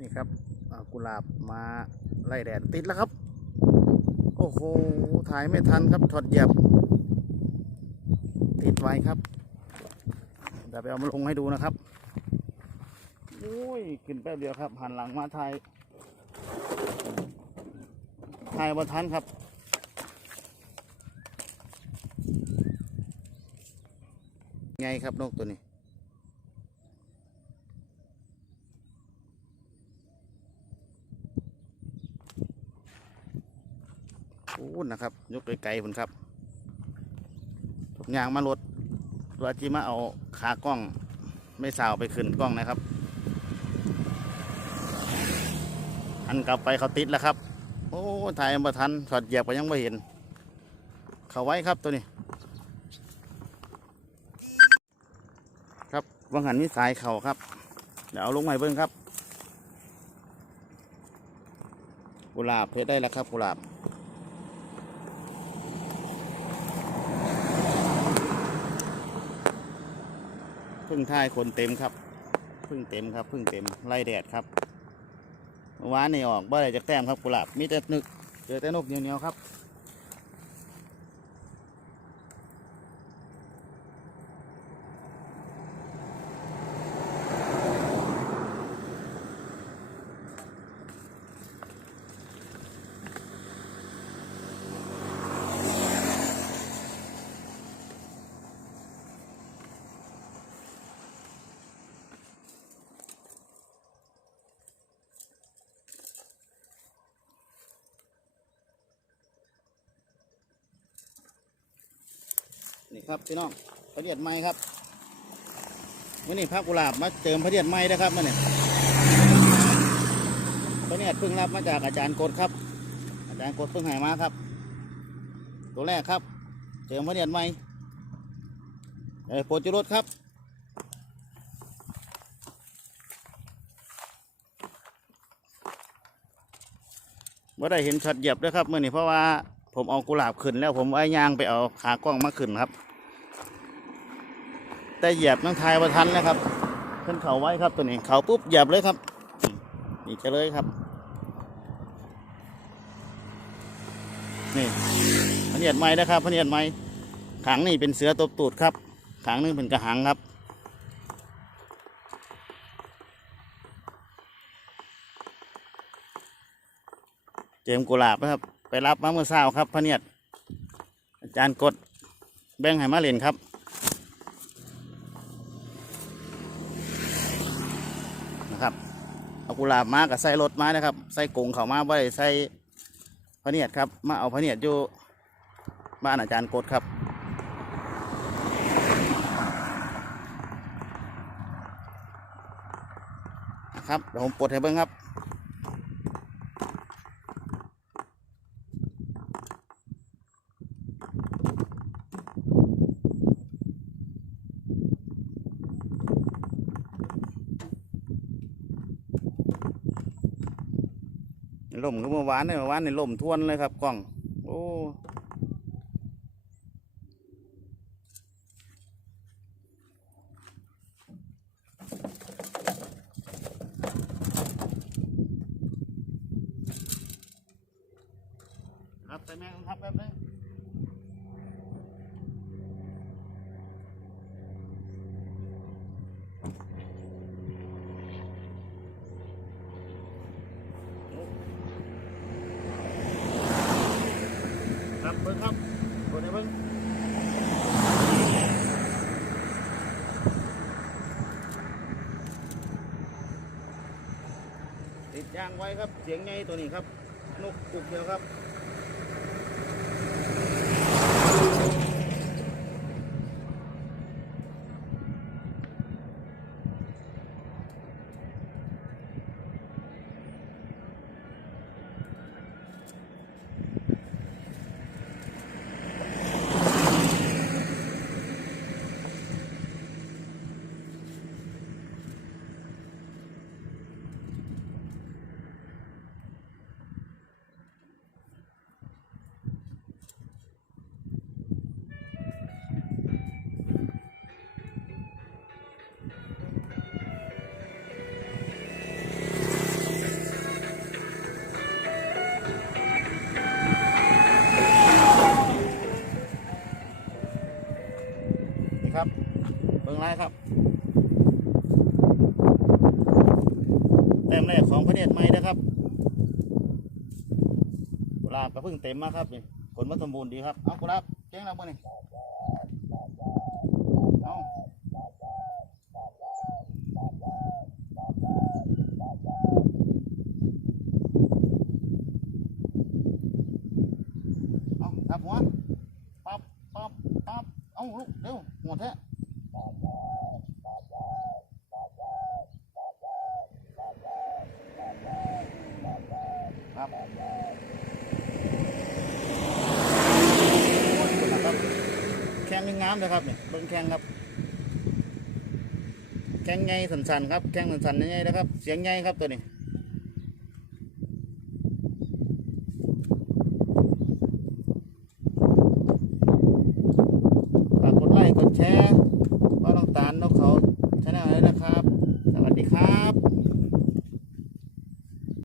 นี่ครับกุหลาบมาไล่แดดติดแล้วครับ โอ้โหถ่ายไม่ทันครับถอดเหยียบ ติดไว้ครับเดี๋ยวไปเอามาลงให้ดูนะครับโอ้ยขึ้นแป๊บเดียวครับ หันหลังมาถ่ายถ่ายบนทันครับไงครับนกตัวนี้ โอ้นะครับ ยกไกลๆผมครับทุกยางมาลดตัวที่มาเอาขากล้องไม่สาวไปขึ้นกล้องนะครับอันกลับไปเขาติดแล้วครับ โอ้ถ่ายมาทันถอดเหยียบก็ยังไม่เห็น เขาไว้ครับตัวนี้ ครับวังหันนี่สายเข่าครับ เดี๋ยวเอาลงให้เบิ้งครับกุหลาบเพชรได้แล้วครับกุหลาบ พึ่งท่ายคนเต็มครับ พึ่งเต็มครับ พึ่งเต็มไล่แดดครับเมื่อวานนี่ออกบ่ได้จากแต้มครับกุหลาบมีแต่นึกเจอแต่นกเหนียวๆครับ นี่ครับพี่น้องพระเดียดไม้ครับวันนี้พระกุหลาบมาเจิมพระเดียดไม้นะครับมันนี่พระเนียดเพิ่งรับมาจากอาจารย์กดครับ อาจารย์กดเพิ่งหายมาครับ ตัวแรกครับ เจิมพระเดียดไม้เออโปรจุรสครับว่าได้เห็นช็อตเหยียบด้วยครับเมื่อนี้เพราะว่าผมเอากุหลาบขึ้นแล้วผมไอ้ยางไปเอาขากล้องมาขึ้นครับ แต่เหยียบนั่งทายประทันแล้วครับขึ้นเขาไว้ครับตัวนี้เขาปุ๊บเหยียบเลยครับ นี่จะเลยครับ นี่พเนียดไม้นะครับพเนียดไม้ขังนี่เป็นเสือตบตูดครับขังนึงเป็นกระหังครับเจมกุหลาบนะครับ ไปรับมาเมื่อเช้าครับพเนียดอาจารย์กดแบ่งให้มาเล่นครับนครับ เอากุหลาบมากับใส่รถมานะครับ ใส่กงเขามาไว้ใส่พระเนียดครับ มาเอาพระเนียดอยู่บ้านอาจารย์กดครับ ครับเดี๋ยวผมปลดให้เบิ้งครับ ล่มก็เมื่อวานเนี่ยเมื่อวานเนี่ล่มทวนเลยครับกล้อง โอ้ครับใส่แม่งครับแบบนี้ครับเบิ้งครับกดให้ เบิ้งติดยางไว้ครับ เสียงไงตัวนี้ครับ นกจุกเดียวครับ ไรครับแต้มแรกของพระเนตรใหม่นะครับกุหลาบก็เพิ่งเต็มมาครับนี่ผลมันสมบูรณ์ดีครับเอากุหลาบเจ๊งเราบ้างนี่าเอาทับหัวปั๊บปั๊บปั๊บเอาลูกเร็วหมดแท้ครับโอ้ยคุณนะครับ แข้ง ยังงามเลยครับเนี่ยเบิ้งแข้งครับแข้งไงสันๆครับแข้งสันๆใหญ่ๆนะครับ เสียงไงครับตัวนี้